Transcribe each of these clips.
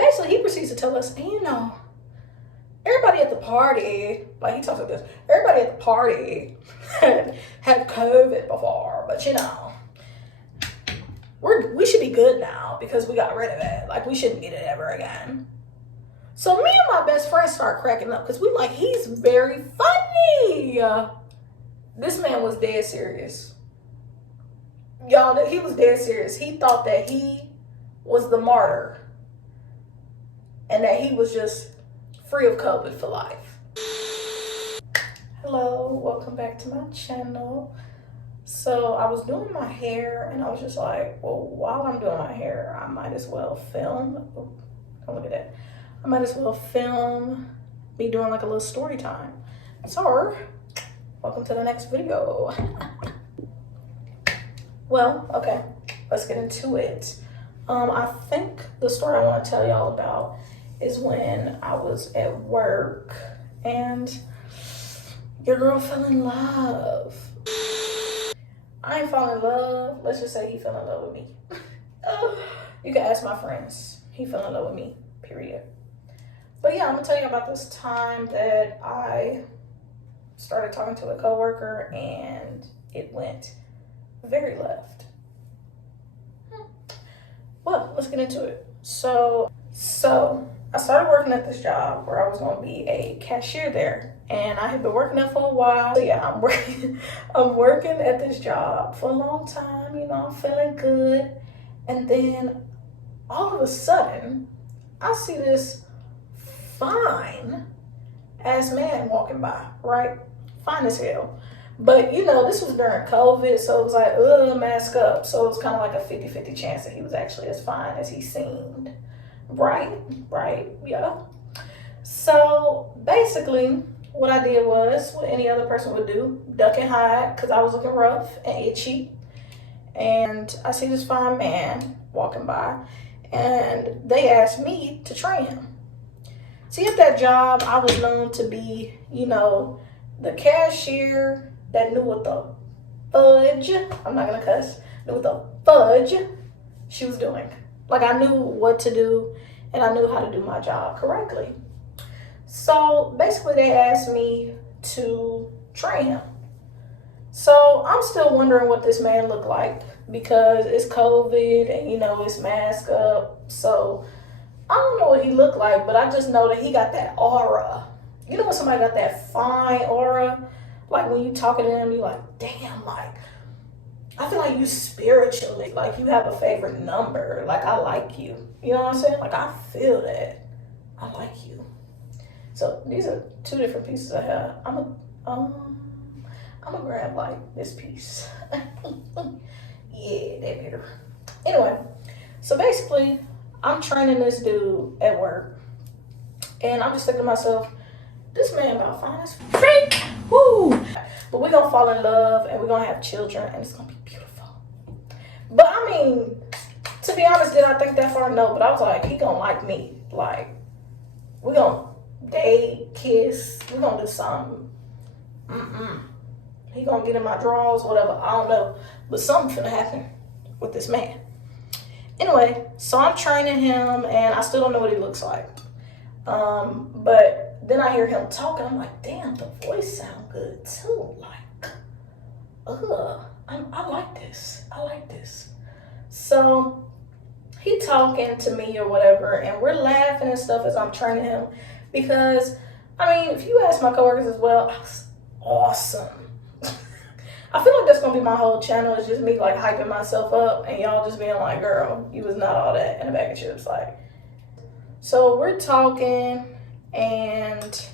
basically, he proceeds to tell us, and you know, everybody at the party, like he talks like this, everybody at the party had COVID before, but you know, we should be good now because we got rid of it. Like, we shouldn't get it ever again. So me and my best friend start cracking up because we like, he's very funny. This man was dead serious. Y'all, he was dead serious. He thought that he was the martyr and that he was just free of COVID for life. Hello, welcome back to my channel. So I was doing my hair and I was just like, well, while I'm doing my hair, I might as well film. Oh, don't look at that. I might as well film me doing like a little story time. So, welcome to the next video. Well, okay, let's get into it. I think the story I want to tell y'all about is when I was at work and your girl fell in love. I ain't falling in love. Let's just say he fell in love with me. You can ask my friends. He fell in love with me, period. But yeah, I'm gonna tell you about this time that I started talking to a coworker and it went very left. Well, let's get into it. So I started working at this job where I was gonna be a cashier there, and I had been working there for a while. So yeah, I'm working at this job for a long time. You know, I'm feeling good, and then all of a sudden, I see this fine ass man walking by, right? Fine as hell. But you know, this was during COVID, so it was like, mask up. So it was kind of like a 50-50 chance that he was actually as fine as he seemed. Right, yeah. So basically, what I did was what any other person would do, duck and hide, because I was looking rough and itchy. And I see this fine man walking by, and they asked me to train him. See, at that job, I was known to be, you know, the cashier that knew what the fudge, I'm not gonna cuss, knew what the fudge she was doing. Like, I knew what to do and I knew how to do my job correctly. So basically they asked me to train him. So I'm still wondering what this man looked like because it's COVID and you know, it's mask up. So I don't know what he looked like, but I just know that he got that aura. You know when somebody got that fine aura? Like when you talking to them, you're like, damn, like, I feel like you spiritually, like you have a favorite number. Like, I like you. You know what I'm saying? Like, I feel that. I like you. So these are two different pieces of hair. I'm gonna grab like this piece. Yeah, that better. Anyway, so basically, I'm training this dude at work, and I'm just thinking to myself, this man about fine as freak. Woo! But we're gonna fall in love and we're gonna have children and it's gonna be beautiful. But I mean, to be honest, did I think that far? No, but I was like, he gonna like me. Like, we're gonna date, kiss, we're gonna do something. He gonna get in my drawers, whatever, I don't know. But something's gonna happen with this man. Anyway, so I'm training him and I still don't know what he looks like. But then I hear him talking. I'm like, damn, the voice sound good too. Like, I like this. I like this. So he talking to me or whatever, and we're laughing and stuff as I'm training him. Because, I mean, if you ask my coworkers as well, I was awesome. I feel like that's gonna be my whole channel. It's just me like hyping myself up, and y'all just being like, girl, you was not all that in a bag of chips. Like, so we're talking. And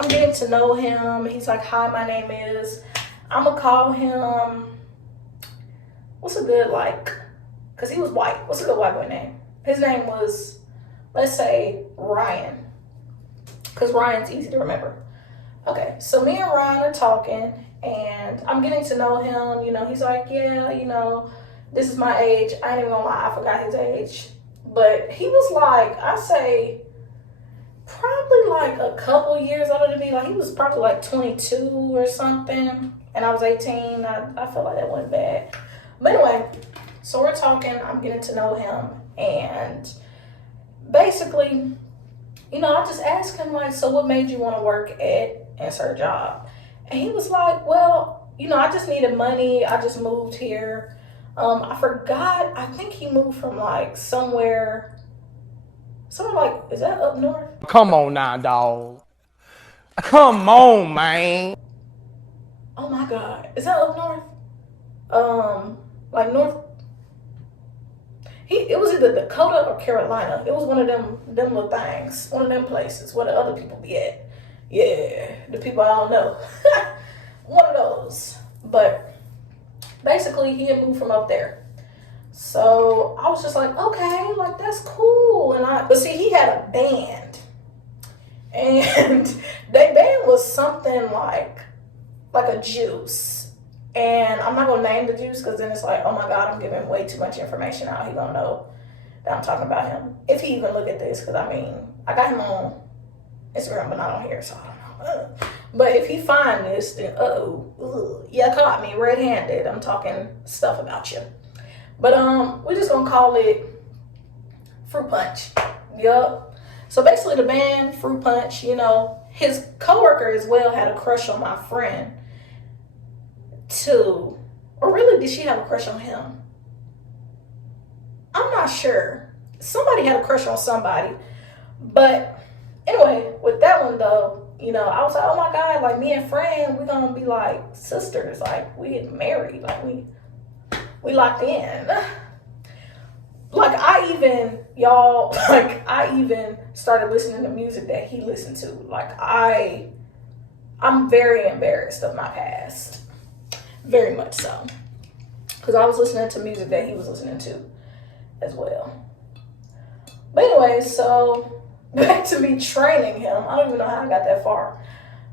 I'm getting to know him. He's like, hi, my name is. I'm gonna call him, what's a good, like, because he was white. What's a good white boy name? His name was, let's say, Ryan. Because Ryan's easy to remember. Okay, so me and Ryan are talking, and I'm getting to know him. You know, he's like, yeah, you know, this is my age. I ain't even gonna lie, I forgot his age. But he was like, I say, probably like a couple years older than me. Like, he was probably like 22 or something, and I was 18. I felt like that wasn't bad. But anyway, so we're talking. I'm getting to know him, and basically, I just asked him, like, so what made you want to work at insert job? And he was like, well, I just needed money. I just moved here. I forgot. I think he moved from like somewhere like, is that up north? Come on now, dog. Come on, man. Oh my God, is that up north? Like north. It was either Dakota or Carolina. It was one of them little things, one of them places where the other people be at. Yeah, the people I don't know. One of those. But basically, he had moved from up there. So I was just like, okay, like that's cool. But see, he had a band, and their band was something like a juice. And I'm not gonna name the juice because then it's like, oh my God, I'm giving way too much information out. He gonna know that I'm talking about him if he even look at this. Because I got him on Instagram, but not on here, so I don't know. But if he find this, then you caught me red-handed. I'm talking stuff about you. But we're just gonna call it Fruit Punch. Yup. So basically, the band Fruit Punch, his coworker as well had a crush on my friend too. Or really, did she have a crush on him? I'm not sure. Somebody had a crush on somebody. But anyway, with that one though, I was like, oh my God, like me and Fran, we're gonna be like sisters. Like we get married. Like we locked in. Like I even started listening to music that he listened to. Like I'm very embarrassed of my past. Very much so. Because I was listening to music that he was listening to as well. But anyway, so back to me training him. I don't even know how I got that far.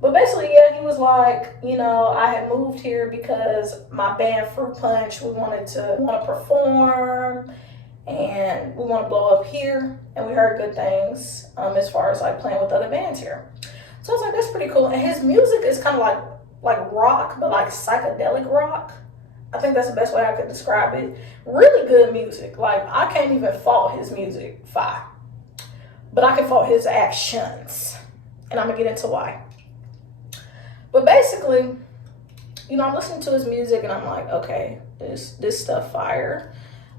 But basically, yeah, he was like, I had moved here because my band Fruit Punch, we want to perform and we want to blow up here. And we heard good things as far as like playing with other bands here. So I was like, that's pretty cool. And his music is kind of like rock, but like psychedelic rock. I think that's the best way I could describe it. Really good music. Like I can't even fault his music fine, but I can fault his actions, and I'm gonna get into why. But basically, I'm listening to his music and I'm like, okay, this stuff fire.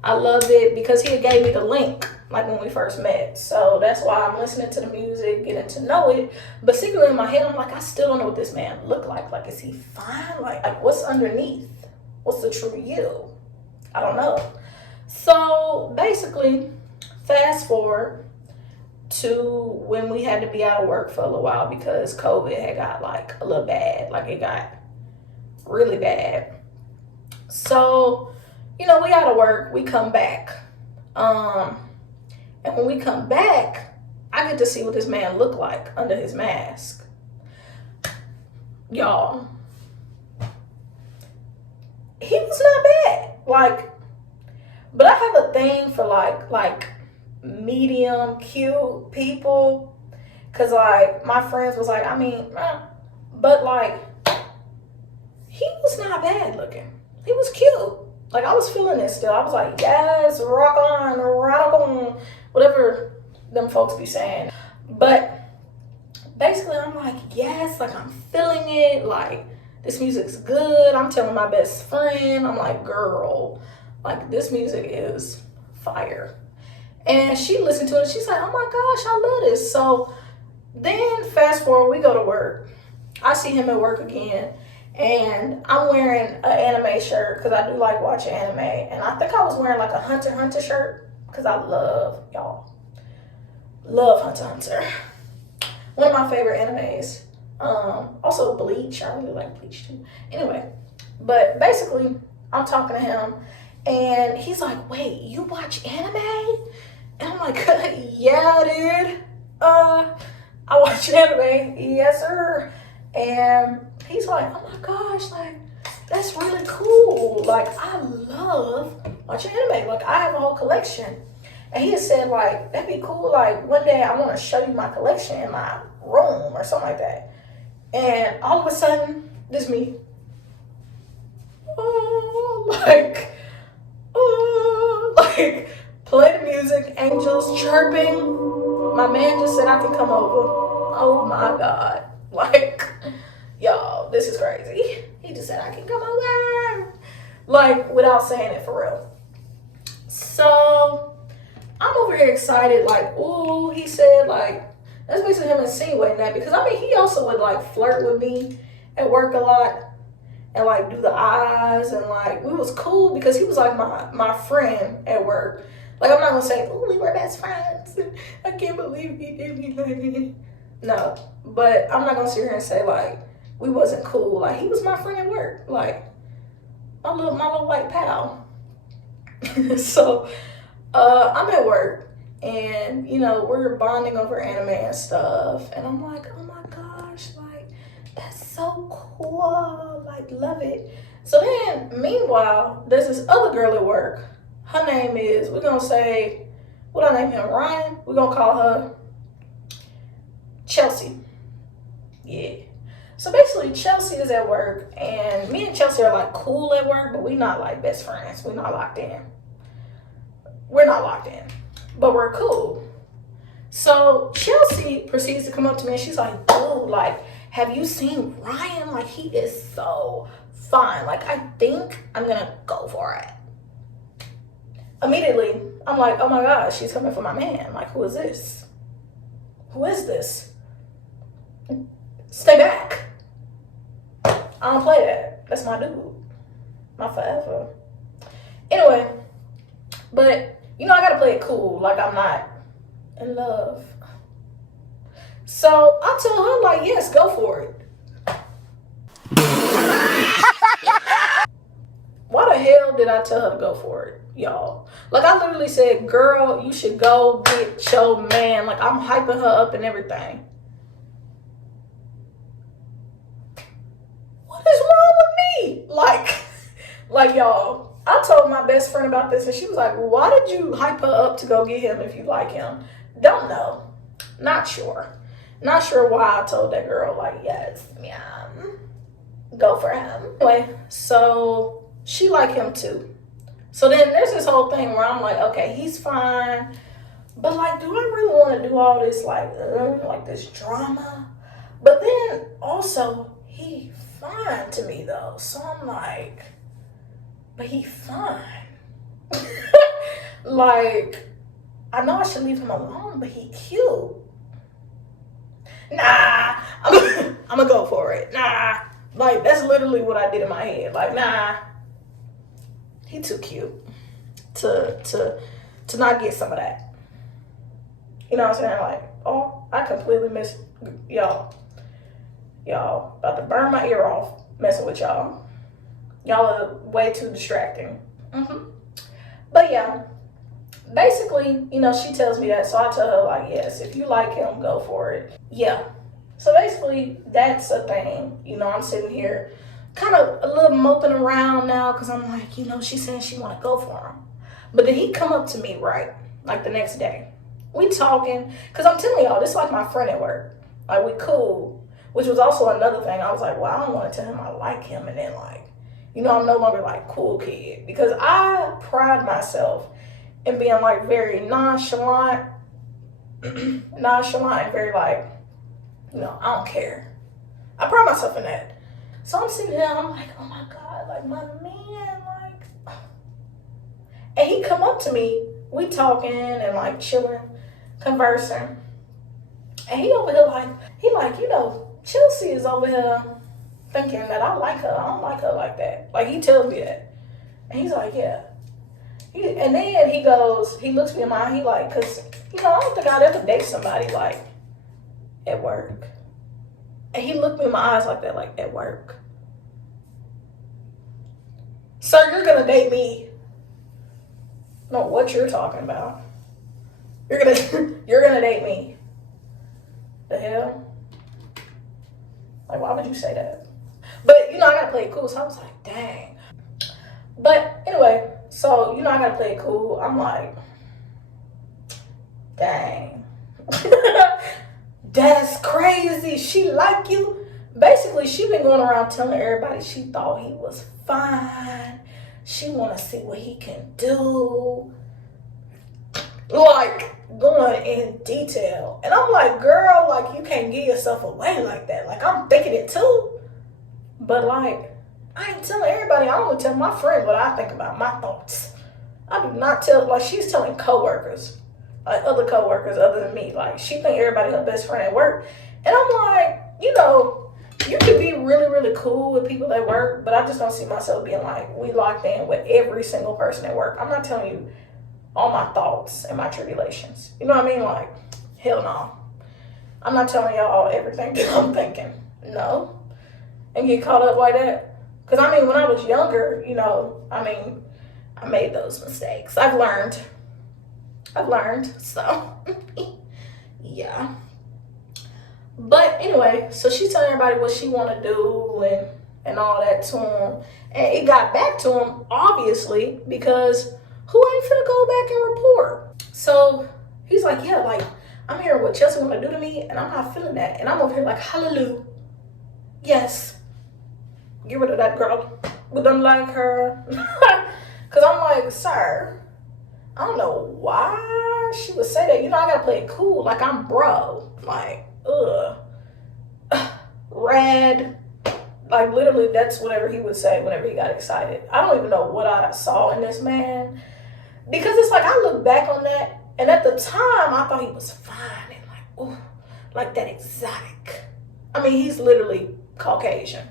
I love it because he had gave me the link like when we first met. So that's why I'm listening to the music, getting to know it. But secretly in my head, I'm like, I still don't know what this man look like. Like, is he fine? Like what's underneath? What's the true you? I don't know. So basically, fast forward to when we had to be out of work for a little while because COVID had got like a little bad. Like it got really bad. So, we out of work, we come back. And when we come back, I get to see what this man looked like under his mask. Y'all, he was not bad. Like, but I have a thing for like medium cute people. Cause like my friends was like, but like he was not bad looking. He was cute. Like I was feeling it still. I was like, yes, rock on, whatever them folks be saying. But basically I'm like, yes, like I'm feeling it. Like this music's good. I'm telling my best friend, I'm like, girl, like this music is fire. And she listened to it and she's like, oh my gosh, I love this. So then fast forward, we go to work. I see him at work again. And I'm wearing an anime shirt because I do like watching anime. And I think I was wearing like a Hunter x Hunter shirt because I love Hunter x Hunter. One of my favorite animes. Also Bleach. I really like Bleach too. Anyway, but basically I'm talking to him and he's like, wait, you watch anime? And I'm like, yeah, dude. I watch anime. Yes, sir. And he's like, oh my gosh, like, that's really cool. Like, I love watching anime. Like, I have a whole collection. And he had said, like, that'd be cool. Like, one day I want to show you my collection in my room or something like that. And all of a sudden, this me. Play the music, angels chirping. My man just said I can come over. Oh my God. Like, y'all, this is crazy. He just said I can come over. Like, without saying it for real. So, I'm over here excited, like, ooh, he said, like, that's basically him insinuating that. Because, I mean, he also would, like, flirt with me at work a lot. And, like, do the eyes. And, like, it was cool because he was, like, my friend at work. Like, I'm not going to say, ooh, we were best friends. I can't believe he did me like that. No. But I'm not going to sit here and say, like, we wasn't cool. Like, he was my friend at work. Like, my little white pal. So, I'm at work. And, you know, we're bonding over anime and stuff. And I'm like, oh my gosh, like, that's so cool. Like, love it. So then, meanwhile, there's this other girl at work. Her name is, we're going to say, what I name him, Ryan? We're going to call her Chelsea. Yeah. So basically, Chelsea is at work, and me and Chelsea are, like, cool at work, but we not, like, best friends. We're not locked in. We're not locked in, but we're cool. So Chelsea proceeds to come up to me, and she's like, dude, like, have you seen Ryan? Like, he is so fine. Like, I think I'm going to go for it. Immediately, I'm like, oh my God, she's coming for my man. Like, who is this? Who is this? Stay back. I don't play that. That's my dude. My forever. Anyway, but, you know, I gotta play it cool. Like, I'm not in love. So, I told her, like, yes, go for it. Why the hell did I tell her to go for it, y'all? Like, I literally said, girl, you should go get your man. Like, I'm hyping her up and everything. What is wrong with me? Like, y'all, I told my best friend about this, and she was like, why did you hype her up to go get him if you like him? Don't know. Not sure. Not sure why I told that girl, like, yes, yeah, go for him. Anyway, so she like him too. So then there's this whole thing where I'm like, okay, he's fine, but like, do I really want to do all this like this drama? But then also he fine to me though, so I'm like, but he fine. Like, I know I should leave him alone, but he cute. Nah, I'm gonna go for it. Nah, like that's literally what I did in my head. Like, nah, he too cute to not get some of that. You know what I'm saying? Like, oh, I completely missed y'all. Y'all about to burn my ear off messing with y'all. Y'all are way too distracting. But yeah, basically, you know, she tells me that, so I tell her, like, yes, if you like him, go for it. Yeah. So basically, that's a thing. You know, I'm sitting here kind of a little moping around now because I'm like, you know, she's saying she want to go for him. But then he come up to me, right, like the next day. We talking, because I'm telling y'all, this is like my friend at work. Like, we cool, which was also another thing. I was like, well, I don't want to tell him I like him, and then, like, you know, I'm no longer, like, cool kid. Because I pride myself in being, like, very nonchalant and very, like, you know, I don't care. I pride myself in that. So I'm sitting there, I'm like, oh my God, like, my man, like, and he come up to me, we talking and, like, chilling, conversing, and he over here, like, he like, you know, Chelsea is over here thinking that I like her. I don't like her like that. Like, he tells me that. And he's like, yeah. And then he goes, he looks me in my eye, he like, because, you know, I don't think I'd ever date somebody, like, at work. And he looked me in my eyes like that, like, at work. Sir, you're going to date me. I don't know what you're talking about. You're gonna date me. The hell? Like, why would you say that? But, you know, I gotta play it cool, so I was like, dang. But anyway, so, you know, I gotta play it cool. I'm like, dang. That's crazy. She like you. Basically, she been going around telling everybody she thought he was fine. She want to see what he can do. like going in detail. And I'm like, girl, like you can't give yourself away like that. Like I'm thinking it too. But like, I ain't telling everybody. I only tell my friend what I think about, my thoughts. I do not tell, like she's telling coworkers, like other coworkers other than me. Like she think everybody her best friend at work. And I'm like, you know, you can be really, really cool with people at work, but I just don't see myself being like, we locked in with every single person at work. I'm not telling you all my thoughts and my tribulations. You know what I mean? Like, hell no. I'm not telling y'all everything that I'm thinking. No. And get caught up like that. Because, I mean, when I was younger, you know, I mean, I made those mistakes. I've learned. So, yeah. But anyway, so she's telling everybody what she want to do and all that to him. And it got back to him, obviously, because who ain't finna go back and report? So he's like, yeah, like, I'm hearing what Chelsea want to do to me, and I'm not feeling that. And I'm over here like, hallelujah. Yes. Get rid of that girl. We don't like her. Because I'm like, sir, I don't know why she would say that. You know, I got to play it cool. Like, I'm bro. Like, rad. Like, literally, that's whatever he would say whenever he got excited. I don't even know what I saw in this man. Because it's like, I look back on that, and at the time, I thought he was fine and like, ooh, like that exotic. I mean, he's literally Caucasian.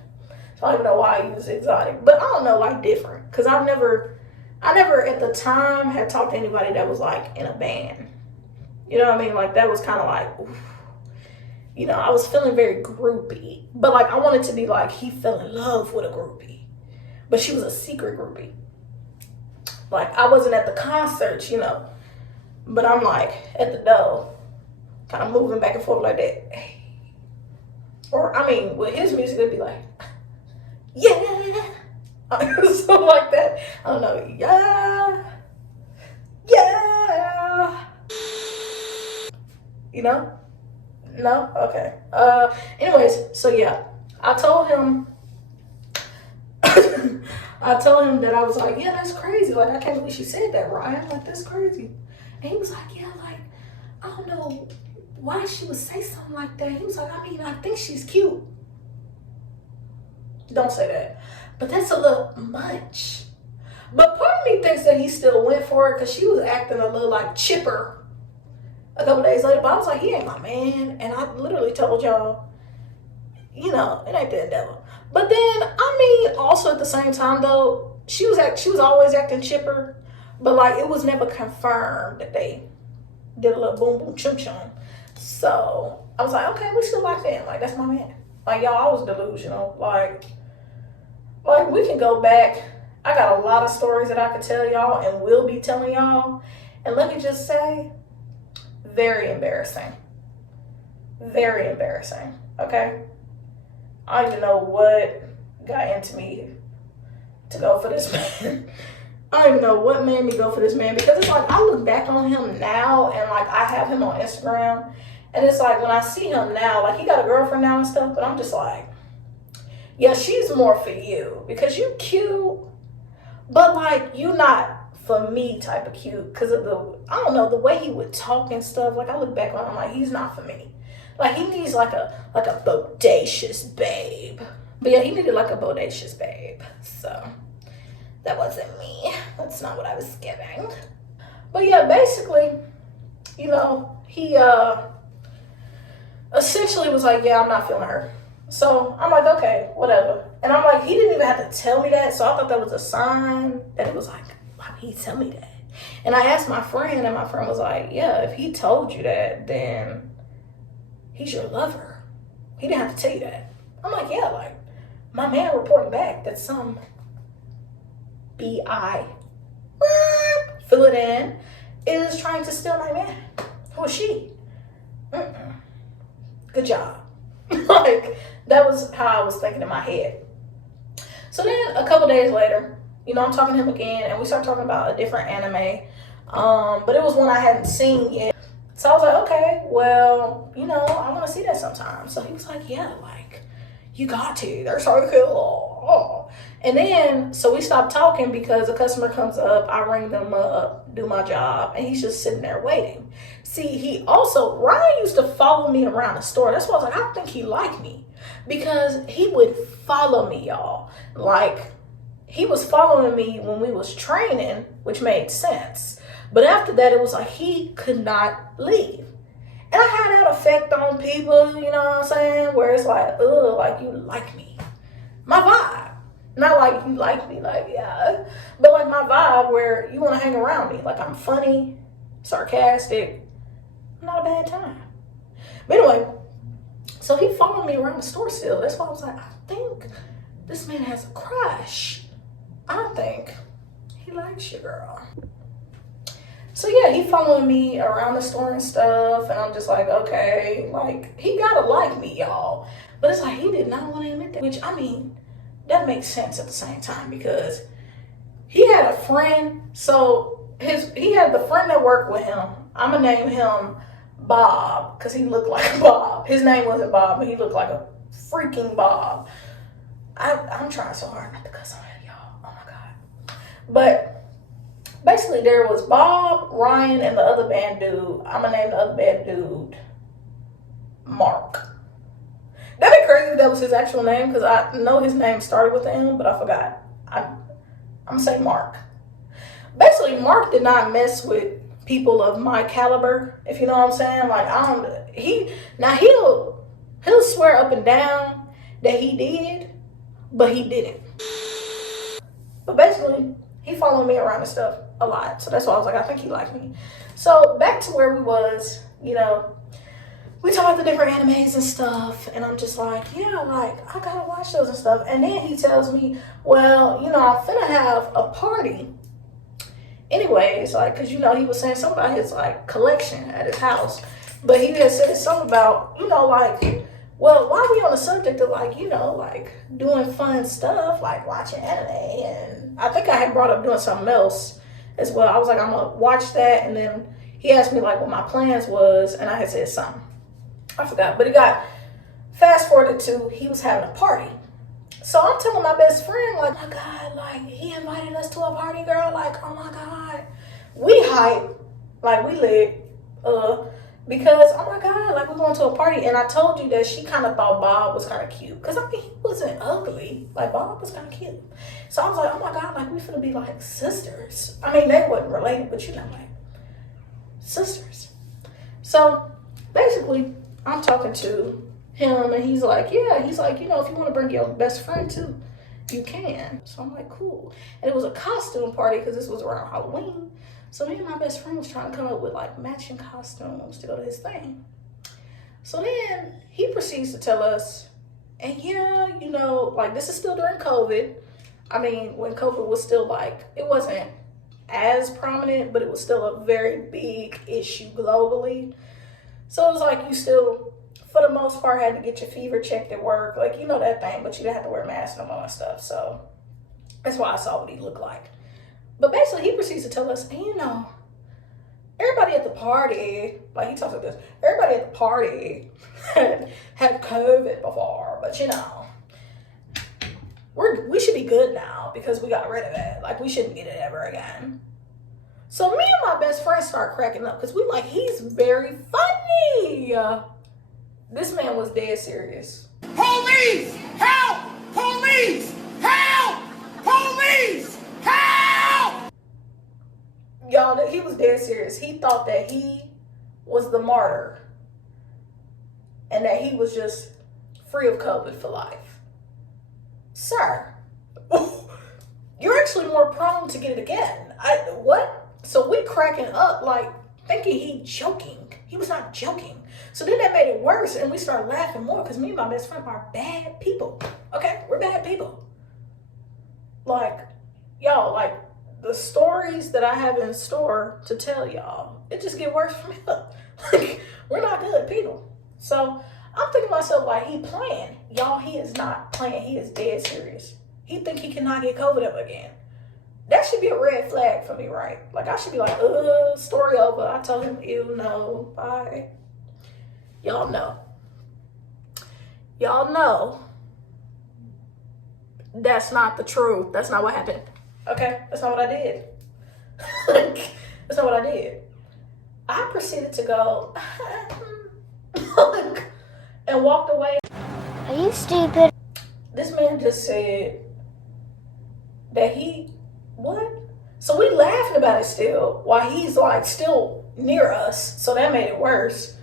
So I don't even know why he was exotic. But I don't know, like, different. Because I never at the time had talked to anybody that was like in a band. You know what I mean? Like, that was kind of like, oof. You know, I was feeling very groupie. But like, I wanted to be like, he fell in love with a groupie. But she was a secret groupie. Like, I wasn't at the concerts, you know. But I'm like, at the door, kind of moving back and forth like that. Or, I mean, with his music, it'd be like, yeah. Something like that. I don't know. Yeah. Yeah. You know? No? Okay. Anyways, so yeah. I told him that I was like, yeah, that's crazy. Like, I can't believe she said that, Ryan. Like, that's crazy. And he was like, yeah, like, I don't know why she would say something like that. He was like, I mean, I think she's cute. Don't say that. But that's a little much. But part of me thinks that he still went for it because she was acting a little like chipper a couple days later. But I was like, he ain't my man. And I literally told y'all, you know, it ain't the devil. But then, I mean, also at the same time though, she was always acting chipper. But like, it was never confirmed that they did a little boom boom chum chum. So I was like, okay, we still like that. Like, that's my man. Like, y'all, I was delusional. Like we can go back. I got a lot of stories that I could tell y'all and will be telling y'all. And let me just say, very embarrassing. Very embarrassing. Okay? I don't even know what got into me to go for this man. I don't even know what made me go for this man, because it's like I look back on him now and like I have him on Instagram, and it's like when I see him now, like he got a girlfriend now and stuff, but I'm just like, yeah, she's more for you because you cute, but like you not for me type of cute because of I don't know, the way he would talk and stuff. Like I look back on him like he's not for me. Like he needs like a bodacious babe. But yeah, he needed like a bodacious babe. So that wasn't me. That's not what I was giving. But yeah, basically, you know, he essentially was like, yeah, I'm not feeling her. So I'm like, okay, whatever. And I'm like, he didn't even have to tell me that. So I thought that was a sign that it was like, why would he tell me that? And I asked my friend, and my friend was like, yeah, if he told you that, then he's your lover. He didn't have to tell you that. I'm like, yeah, like, my man reporting back that some B.I. fill it in is trying to steal my man. Who is she? Good job. Like, that was how I was thinking in my head. So then a couple days later, you know, I'm talking to him again, and we start talking about a different anime. But it was one I hadn't seen yet. So I was like, okay, well, you know, I want to see that sometime. So he was like, yeah, like, you got to. They're so cool. y'all. And then, so we stopped talking because a customer comes up, I ring them up, do my job, and he's just sitting there waiting. See, Ryan used to follow me around the store. That's why I was like, I think he liked me. Because he would follow me, y'all. Like, he was following me when we was training, which made sense. But after that, it was like he could not leave. And I had that effect on people, you know what I'm saying? Where it's like, ugh, like you like me. My vibe. Not like you like me, like, yeah. But like my vibe where you want to hang around me. Like I'm funny, sarcastic, not a bad time. But anyway, so he followed me around the store still. That's why I was like, I think this man has a crush. I think he likes you, girl. So yeah, he following me around the store and stuff, and I'm just like, okay, like, he gotta like me, y'all. But it's like, he did not want to admit that, which, I mean, that makes sense at the same time, because he had a friend, so he had the friend that worked with him. I'm gonna name him Bob, because he looked like Bob. His name wasn't Bob, but he looked like a freaking Bob. I'm trying so hard not to cuss on it, y'all. Oh my God. But basically, there was Bob, Ryan, and the other band dude. I'm gonna name the other band dude Mark. That'd be crazy if that was his actual name, because I know his name started with an M, but I forgot. I'm gonna say Mark. Basically, Mark did not mess with people of my caliber, if you know what I'm saying. Like, he'll swear up and down that he did, but he didn't. But basically, he followed me around and stuff a lot. So that's why I was like, I think he liked me. So back to where we was, you know, we talked about the different animes and stuff. And I'm just like, yeah, like, I gotta watch those and stuff. And then he tells me, well, you know, I'm finna have a party. Anyways, like, because, you know, he was saying something about his, like, collection at his house. But he had said something about, you know, like, well, why are we on the subject of, like, you know, like, doing fun stuff, like watching anime? And I think I had brought up doing something else as well. I was like, I'm going to watch that. And then he asked me, like, what my plans was. And I had said something. I forgot. But it got fast forwarded to he was having a party. So I'm telling my best friend, like, oh my God, like, he invited us to a party, girl. Like, oh my God. We hype. Like, we lit. Because, oh my God, like, we're going to a party. And I told you that she kind of thought Bob was kind of cute. Because, I mean, he wasn't ugly. Like, Bob was kind of cute. So I was like, oh my God, like, we finna be like sisters. I mean, they wasn't related, but you know, like, sisters. So basically, I'm talking to him, and he's like, yeah, he's like, you know, if you want to bring your best friend too, you can. So I'm like, cool. And it was a costume party because this was around Halloween. So me and my best friend was trying to come up with like matching costumes to go to his thing. So then he proceeds to tell us, and yeah, you know, like, this is still during COVID. I mean, when COVID was still like, it wasn't as prominent, but it was still a very big issue globally. So it was like, you still, for the most part, had to get your fever checked at work. Like, you know that thing, but you didn't have to wear masks no more and stuff. So that's why I saw what he looked like. But basically, he proceeds to tell us, and you know, everybody at the party, like, he talks like this, everybody at the party had COVID before, but you know, we should be good now because we got rid of it. Like, we shouldn't get it ever again. So me and my best friend start cracking up because we like, he's very funny. This man was dead serious. Police! Help! Police! Help! Police! Help! Y'all, he was dead serious. He thought that he was the martyr and that he was just free of COVID for life. Sir, you're actually more prone to get it again. What? So we cracking up, like, thinking he joking. He was not joking. So then that made it worse, and we started laughing more because me and my best friend are bad people. Okay? We're bad people. Like, y'all, like, the stories that I have in store to tell y'all, it just get worse from here. Like, we're not good people. So I'm thinking to myself, like, he playing. Y'all, he is not playing. He is dead serious. He think he cannot get COVID ever again. That should be a red flag for me, right? Like, I should be like, story over. I told him, ew, no, bye. Y'all know. Y'all know That's not the truth. That's not what happened. Okay? That's not what I did. That's not what I did. I proceeded to go and walked away. Are you stupid? This man just said that what? So we laughing about it still while he's like still near us. So that made it worse.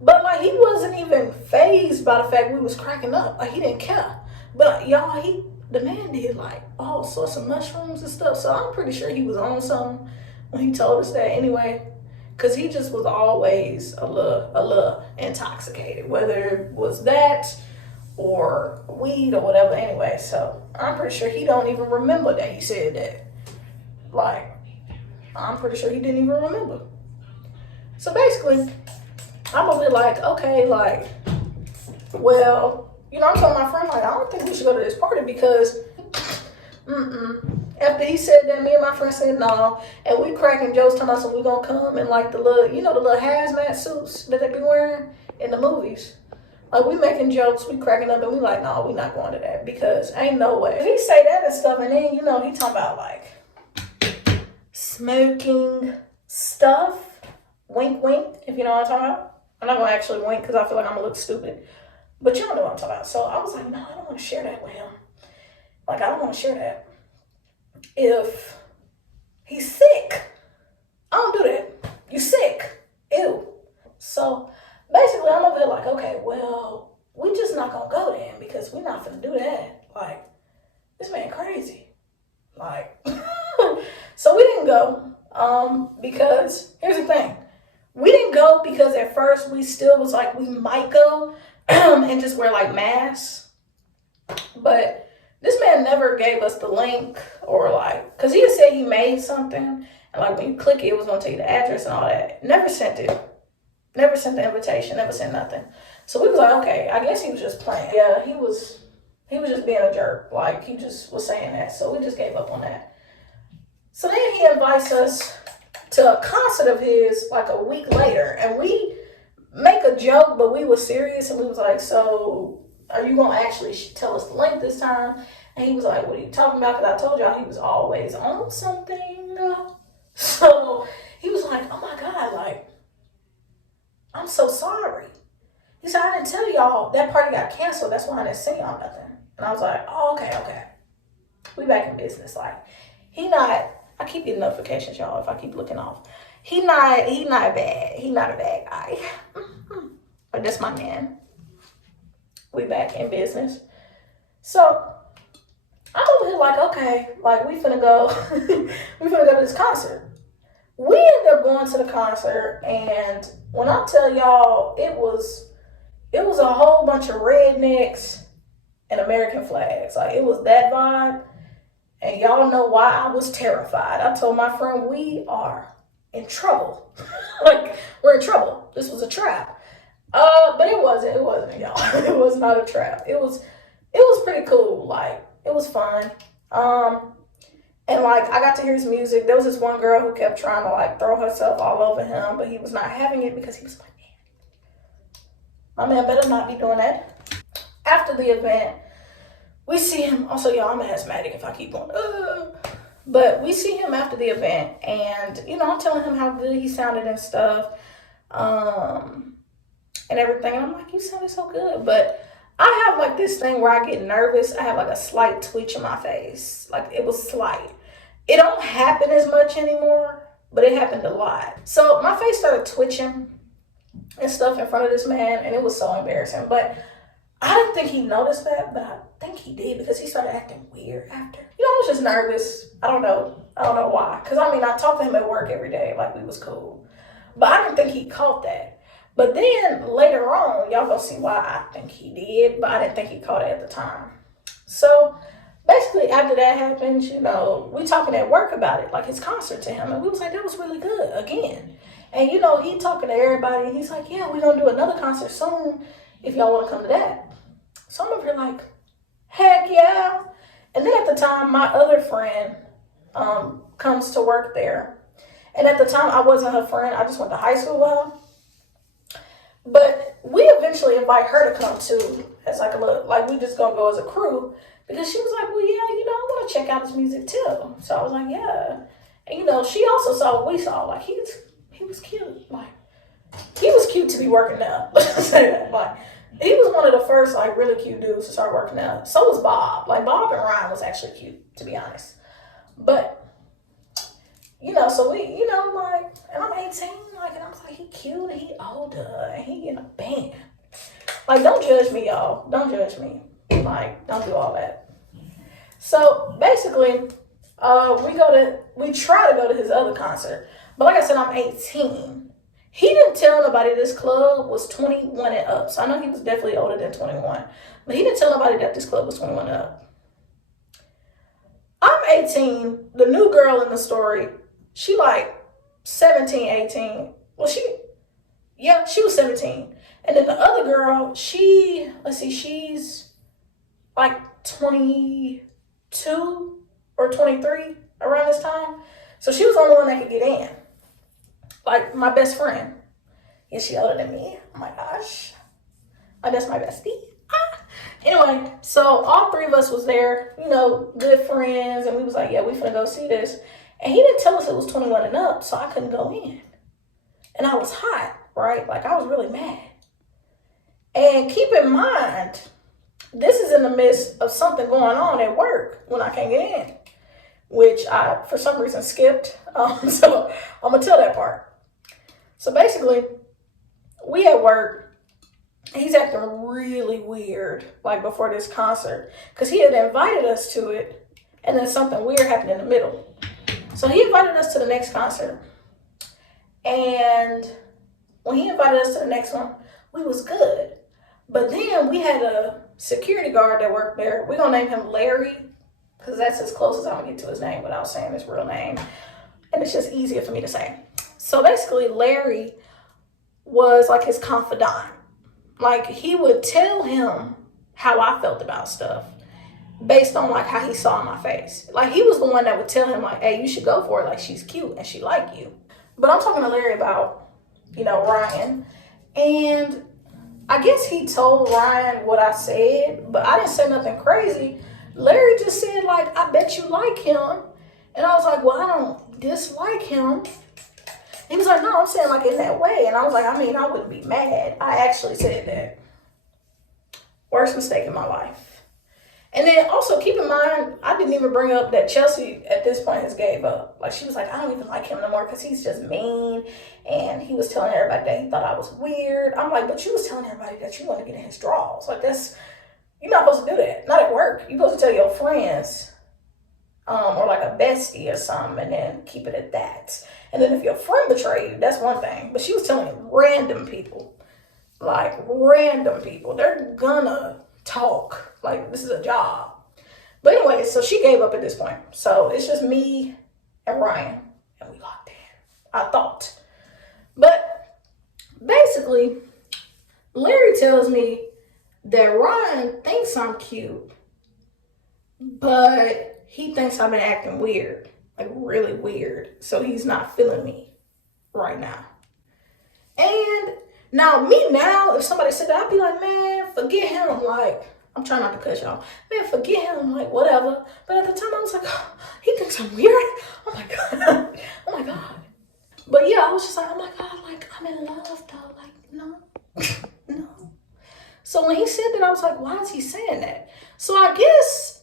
But like he wasn't even fazed by the fact we was cracking up. Like he didn't care. But y'all, the man did like all sorts of mushrooms and stuff. So I'm pretty sure he was on something when he told us that anyway. Cause he just was always a little intoxicated, whether it was that or weed or whatever anyway. So I'm pretty sure he don't even remember that he said that. Like, I'm pretty sure he didn't even remember. So basically, I'm over there like, okay, like, well, you know, I'm telling my friend, like, I don't think we should go to this party because, After he said that, me and my friend said no, and we cracking jokes telling us we gonna come in like the little, you know, the little hazmat suits that they be wearing in the movies. Like, we making jokes, we cracking up, and we like, no, we not going to that because ain't no way. If he say that and stuff, and then, you know, he talking about like smoking stuff, wink, wink, if you know what I'm talking about. I'm not gonna actually wink because I feel like I'm gonna look stupid, but y'all know what I'm talking about. So I was like, no, I don't want to share that with him. Like, I don't want to share that. If he's sick, I don't do that. You sick. Ew. So basically, I'm over there like, okay, well, we just not gonna go then because we're not gonna do that. Like, this man crazy. Like, so we didn't go because here's the thing. We didn't go because at first we still was like, we might go and just wear like masks. But this man never gave us the link or like, because he had said he made something. And like when you click it, it was going to tell you the address and all that. Never sent it. Never sent the invitation. Never sent nothing. So we was like, okay, I guess he was just playing. Yeah, he was just being a jerk. Like, he just was saying that. So we just gave up on that. So then he invites us to a concert of his like a week later. And we make a joke, but we were serious. And we was like, so are you going to actually tell us the link this time? And he was like, what are you talking about? Because I told y'all he was always on something. So he was like, oh my God, like, I'm so sorry. He said, I didn't tell y'all that party got canceled. That's why I didn't send y'all nothing. And I was like, oh, okay. We back in business. Like, I keep getting notifications, y'all, if I keep looking off. He not bad. He not a bad guy. But that's my man. We back in business. So I'm over here like, okay, like we finna go to this concert. We ended up going to the concert, and when I tell y'all, it was a whole bunch of rednecks and American flags. Like, it was that vibe. And y'all know why I was terrified. I told my friend, we are in trouble. Like, we're in trouble. This was a trap. But it wasn't, y'all. It was not a trap. It was pretty cool. Like, it was fun. And like, I got to hear his music. There was this one girl who kept trying to like throw herself all over him, but he was not having it because he was my man. My man better not be doing that. After the event, we see him. Also, y'all, I'm asthmatic if I keep going. But we see him after the event, and you know, I'm telling him how good he sounded and stuff. And everything. And I'm like, you sounded so good. But I have like this thing where I get nervous. I have like a slight twitch in my face. Like, it was slight. It don't happen as much anymore, but it happened a lot. So my face started twitching and stuff in front of this man, and it was so embarrassing. But I didn't think he noticed that, but I think he did because he started acting weird after. You know, I was just nervous. I don't know why. Because, I mean, I talked to him at work every day. Like, we was cool. But I didn't think he caught that. But then later on, y'all gonna see why I think he did, but I didn't think he caught it at the time. So basically, after that happened, you know, we talking at work about it, like his concert to him, and we was like, that was really good again. And you know, he talking to everybody, and he's like, yeah, we're gonna do another concert soon if y'all want to come to that. So I'm over here like, heck yeah. And then at the time, my other friend comes to work there, and at the time, I wasn't her friend. I just went to high school with her. But we eventually invite her to come too, as like a little, like we just gonna go as a crew Because she was like, well, yeah, I want to check out his music too. So I was like, yeah. And, she also saw what we saw. Like, he was cute. Like, he was cute to be working out. Let's say that. Like, he was one of the first, like, really cute dudes to start working out. So was Bob. Like, Bob and Ryan was actually cute, to be honest. But, so we, like, and I'm 18, like, and I was like, he cute and he older and he in a band. Like, don't judge me, y'all. Don't judge me. Like, don't do all that. So, basically, we try to go to his other concert. But like I said, I'm 18. He didn't tell nobody this club was 21 and up. So I know he was definitely older than 21. But he didn't tell nobody that this club was 21 and up. I'm 18. The new girl in the story, she like 17, 18. Well, she was 17. And then the other girl, she's like 22 or 23 around this time. So she was the only one that could get in. Like, my best friend. Yeah, she older than me. Oh my gosh. Like, that's my bestie. Anyway, so all three of us was there, good friends. And we was like, yeah, we finna go see this. And he didn't tell us it was 21 and up, so I couldn't go in. And I was hot, right? Like, I was really mad. And keep in mind, this is in the midst of something going on at work when I can't get in, which I, for some reason, skipped. So I'm going to tell that part. So basically, we at work, he's acting really weird, like before this concert, because he had invited us to it, and then something weird happened in the middle. So he invited us to the next concert. And when he invited us to the next one, we was good. But then we had a security guard that worked there. We're going to name him Larry, because that's as close as I'm going to get to his name without saying his real name. And it's just easier for me to say. So basically, Larry was like his confidant. Like, he would tell him how I felt about stuff based on like how he saw my face. Like, he was the one that would tell him like, hey, you should go for it. Like, she's cute and she like you. But I'm talking to Larry about, Ryan. And I guess he told Ryan what I said, but I didn't say nothing crazy. Larry just said, like, I bet you like him. And I was like, well, I don't dislike him. He was like, no, I'm saying like in that way. And I was like, I wouldn't be mad. I actually said that. Worst mistake in my life. And then also keep in mind, I didn't even bring up that Chelsea at this point has gave up. Like, she was like, I don't even like him no more because he's just mean. And he was telling everybody that he thought I was weird. I'm like, but you was telling everybody that you want to get in his drawers. Like, you're not supposed to do that. Not at work. You're supposed to tell your friends, or like a bestie or something, and then keep it at that. And then if your friend betrayed you, that's one thing. But she was telling random people. Like, random people. They're gonna talk. Like, this is a job. But anyway, so she gave up at this point. So it's just me and Ryan. And we locked in. I thought. But basically, Larry tells me that Ryan thinks I'm cute. But he thinks I've been acting weird. Like, really weird. So he's not feeling me right now. And now, if somebody said that, I'd be like, man, forget him. Like, I'm trying not to cuss y'all. Man, forget him. Like, whatever. But at the time, I was like, oh, he thinks I'm weird. Oh, my God. Oh, my God. But, yeah, I was just like, oh, my God. Like, I'm in love, though. Like, no. No. So when he said that, I was like, why is he saying that? So I guess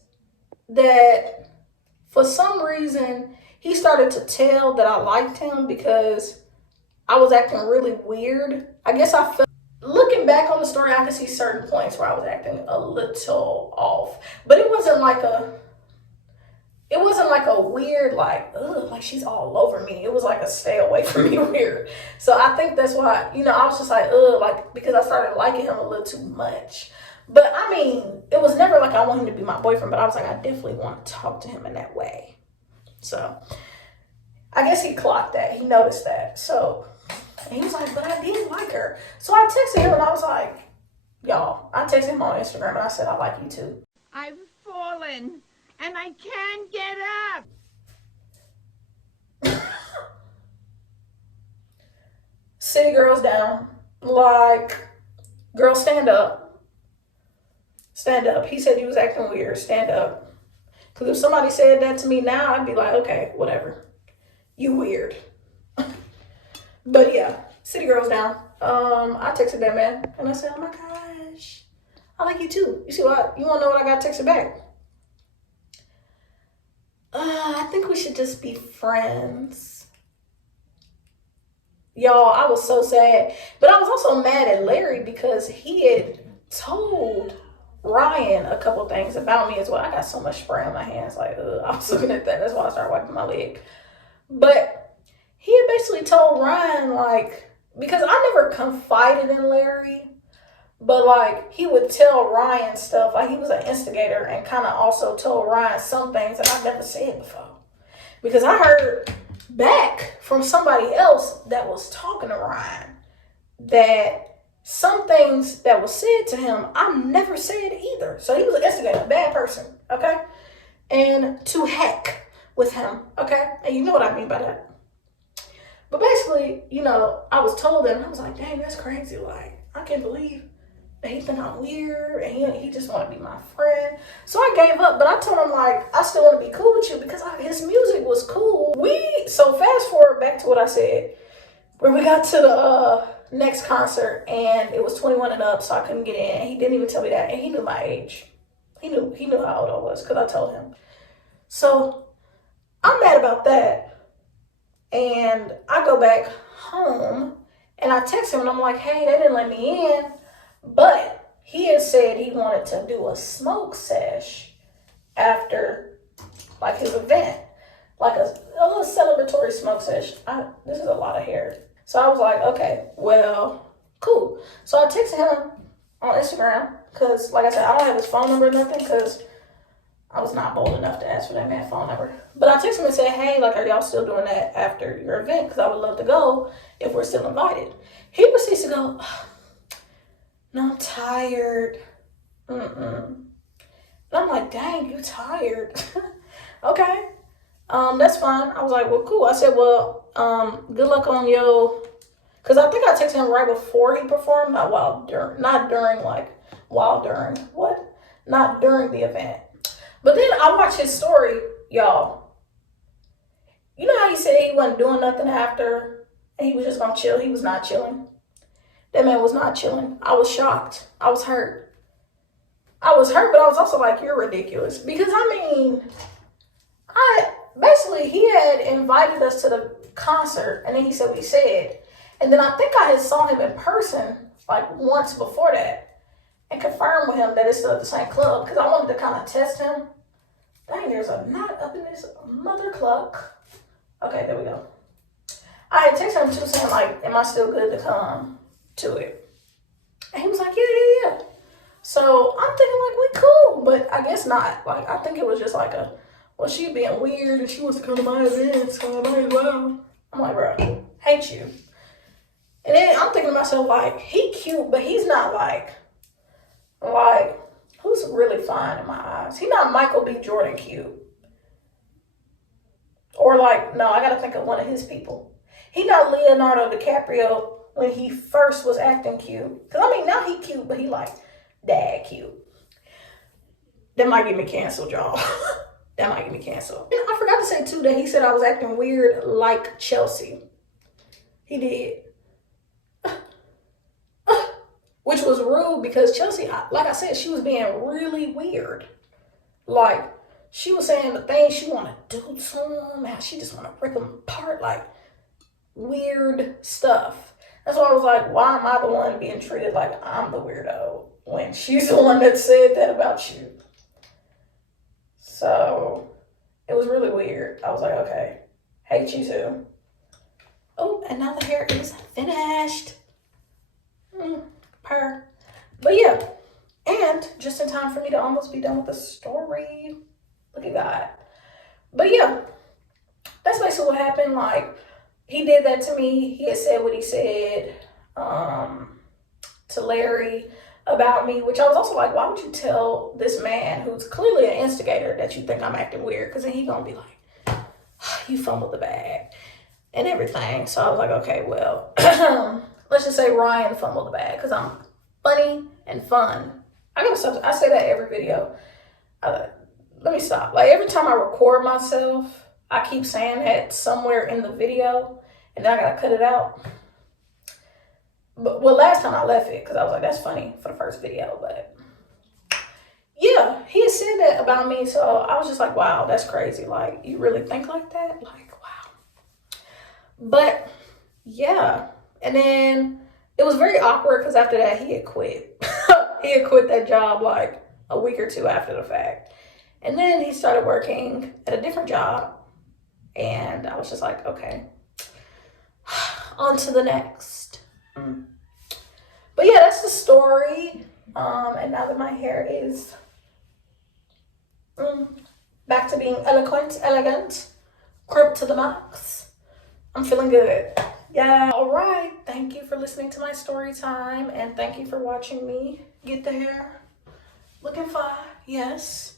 that for some reason, he started to tell that I liked him because I was acting really weird. I guess I felt, looking back on the story, I can see certain points where I was acting a little off. But it wasn't like a weird, like, ugh, like she's all over me. It was like a stay away from me weird. So I think that's why, I was just like, ugh, like, because I started liking him a little too much. But it was never like I want him to be my boyfriend, but I was like, I definitely want to talk to him in that way. So I guess he clocked that. He noticed that. So he was like, but I did like her. So I texted him and I was like, y'all, I texted him on Instagram and I said, I like you too. I've fallen and I can't get up. City girls down. Like, girl, stand up. Stand up. He said you was acting weird. Stand up. Because if somebody said that to me now, I'd be like, okay, whatever. You weird. But yeah, city girls down. I texted that man and I said, oh my gosh, I like you too. You see what? You want to know what I got texted back? I think we should just be friends. Y'all, I was so sad. But I was also mad at Larry because he had told Ryan a couple things about me as well. I got so much spray on my hands. Like, I was looking at that. That's why I started wiping my leg. But he had basically told Ryan, like, because I never confided in Larry, but like he would tell Ryan stuff. Like he was an instigator and kind of also told Ryan some things that I've never said before. Because I heard back from somebody else that was talking to Ryan that some things that was said to him, I never said either. So he was an instigator, a bad person, okay? And to heck with him, okay? And you know what I mean by that. But basically, you know, I was told that and I was like, dang, that's crazy. Like, I can't believe that he think I'm weird and he just want to be my friend. So I gave up, but I told him, like, I still want to be cool with you because his music was cool. So fast forward back to what I said, where we got to the next concert and it was 21 and up, so I couldn't get in. He didn't even tell me that, and he knew my age. He knew how old I was because I told him. So I'm mad about that. And I go back home and I text him and I'm like, hey, they didn't let me in. But he had said he wanted to do a smoke sesh after like his event. Like a little celebratory smoke sesh. This is a lot of hair. So I was like, okay, well, cool. So I texted him on Instagram because, like I said, I don't have his phone number or nothing because I was not bold enough to ask for that man's phone number. But I texted him and said, hey, like, are y'all still doing that after your event? Because I would love to go if we're still invited. He proceeds to go, no, I'm tired. And I'm like, dang, you tired? Okay. That's fine. I was like, well, cool. I said, well, good luck on your, because I think I texted him right before he performed, not during the event. But then I watched his story, y'all. You know how he said he wasn't doing nothing after and he was just gonna chill? He was not chilling. That man was not chilling. I was shocked. I was hurt. But I was also like, you're ridiculous. Because basically he had invited us to the concert and then he said what he said. And then I think I had saw him in person like once before that and confirmed with him that it's still at the same club because I wanted to kind of test him. Dang, there's a knot up in this mother cluck. Okay, there we go. I had texted him too saying like, am I still good to come to it? And he was like, yeah. So I'm thinking like, we cool, but I guess not. Like, I think it was just like well, she being weird and she wants to come to my event, so I might as well. I'm like, bro, hate you. And then I'm thinking to myself, like, he cute, but he's not like, who's really fine in my eyes? He not Michael B. Jordan cute. Or like, no, I gotta think of one of his people. He not Leonardo DiCaprio when he first was acting cute. Because, I mean, now he cute, but he like, dad cute. That might get me canceled, y'all. That might get me canceled. And I forgot to say, too, that he said I was acting weird like Chelsea. He did. Which was rude because Chelsea, like I said, she was being really weird. Like, she was saying the things she want to do to him, how she just want to rip him apart, like, weird stuff. That's why I was like, why am I the one being treated like I'm the weirdo when she's the one that said that about you? So, it was really weird. I was like, okay, hate you too. Oh, and now the hair is finished. But yeah, and just in time for me to almost be done with the story. Look at that. But yeah, that's basically what happened. Like, he did that to me. He had said what he said to Larry about me, which I was also like, why would you tell this man who's clearly an instigator that you think I'm acting weird? Because then he's gonna be like, you fumbled the bag and everything. So I was like, okay, well, let's just say Ryan fumbled the bag because I'm funny and fun. I say that every video. Let me stop. Like every time I record myself, I keep saying that somewhere in the video, and then I gotta cut it out. But well, last time I left it because I was like, that's funny for the first video. But yeah, he had said that about me, so I was just like, wow, that's crazy. Like, you really think like that? Like, wow. But yeah, and then it was very awkward because after that he had quit. He had quit that job like a week or two after the fact. And then he started working at a different job. And I was just like, okay, on to the next. But yeah, that's the story. And now that my hair is back to being eloquent, elegant, crimped to the max, I'm feeling good. Yeah. All right. Thank you for listening to my story time. And thank you for watching me get the hair looking fine. Yes.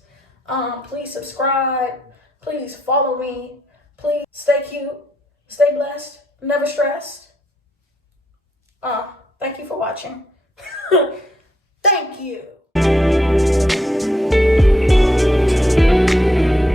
Please subscribe. Please follow me. Please stay cute. Stay blessed. Never stressed. Thank you for watching. Thank you.